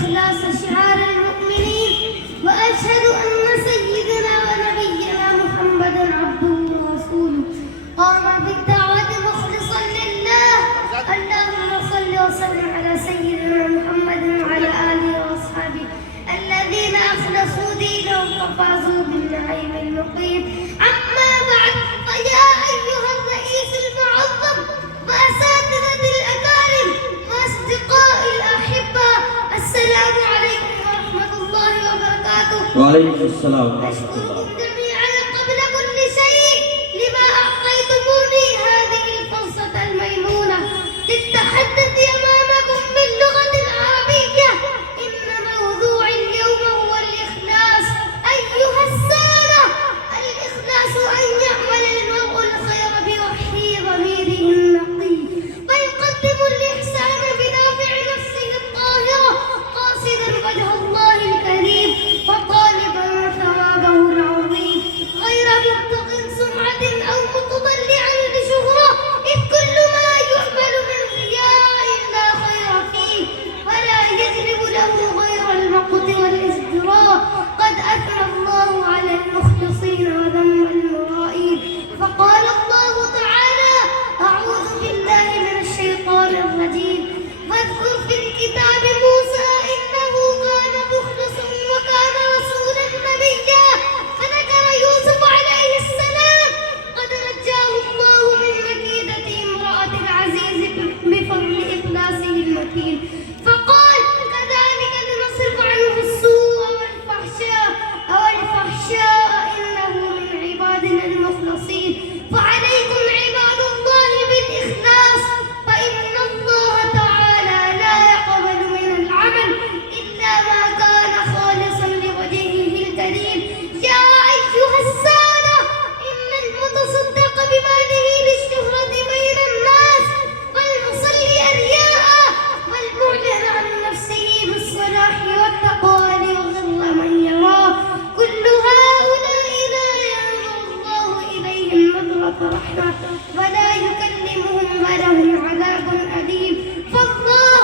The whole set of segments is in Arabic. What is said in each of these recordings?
والإخلاص شعار المؤمنين، وأشهد أن سيدنا ونبينا محمدا عبده ورسوله قام بالدعوة مخلصا لله. اللهم صل وسلم على سيدنا محمد وعلى آله وأصحابه الذين أخلصوا دينهم وفازوا بالنعيم المقيم. أما بعد، فيا أيها الرئيس المعظم وأساتذة الأكارم وأصدقائي الأحبة، السلام عليكم ورحمة الله وبركاته. وعليكم السلام ورحمة الله. أشكركم جميعا قبل كل شيء لما أعطيتموني هذه الفرصة الميمونة للتحدث أمامكم باللغة العربية. إن موضوع اليوم هو الإخلاص. أيها السادة، الإخلاص أن يعمل المرء الخير بوحي ضميره النقي، ويقدم الإحسان بدافع نفسه الطاهرة، قاصدا وجه الله الكريم وطالبا ثوابه العظيم، غير مبتغ سمعة أو متطلعا لشهرة، إذ كل ما يعمل من رياء لا خير فيه ولا يجلب له غير المقت والازدراء. قد أثنى الله على المخلصين وذم المرائين، فقال الله تعالى: أعوذ بالله من الشيطان الرجيم، واذكر في الكتاب موسى إنه كان مخلصا وكان رسولا نبيا. فذكر يوسف عليه السلام قد نجاه الله من مكيدة امرأة العزيز بفضل إخلاصه المتين، فقال: كذلك لنصرف عنه السوء والفحشاء إنه من عبادنا المخلصين. فعليكم عباد الله بالإخلاص، فإن الله تعالى لا يقبل من العمل إلا ما كان خالصا لوجهه الكريم. يا أيها السادة، إن المتصدق بماله للشهرة بين الناس، والمصلي رياء، والمعلن عن نفسه بالصلاح والتقوى ليغر من يراه، كل هؤلاء لا ينظر الله إليهم نظرة رحمة ولا يكلمهم ولهم عذاب أليم. فالله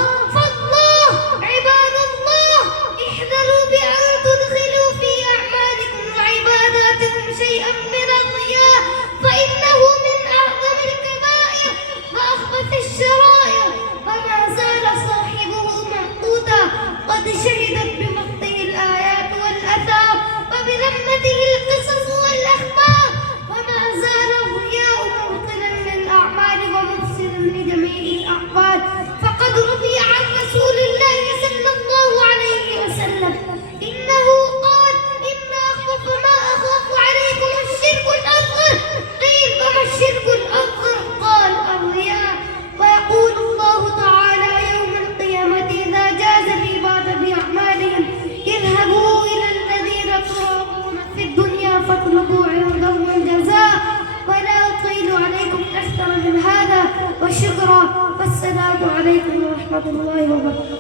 عباد الله، احذروا بأن تدخلوا في أعمالكم وعباداتكم شيئا من الرياء، فإنه من أعظم الكبائر وأخبث الشرائر، وما زال صاحبه معقودا. قد شهدت بمقته الآيات والآثار وبذمته القصص والأخبار، وما زال الرياء مبطلا للأعمال ومفسدا لجميع الأعمال. فقد روي عن رسول الله صلى الله عليه وسلم إنه قال: إن أخوف ما أخاف عليكم الشرك الأصغر. قيل: وما الشرك الأصغر؟ قال: الرياء. ويقول الله تعالى يوم القيامة إذا جاز العباد بأعمالهم: اذهبوا إلى الذين تراءون في الدنيا فاطلبوا عندهم الجزاء. ولا أطيل عليكم أكثر من هذا، وشكرا، والسلام عليكم ورحمة الله وبركاته.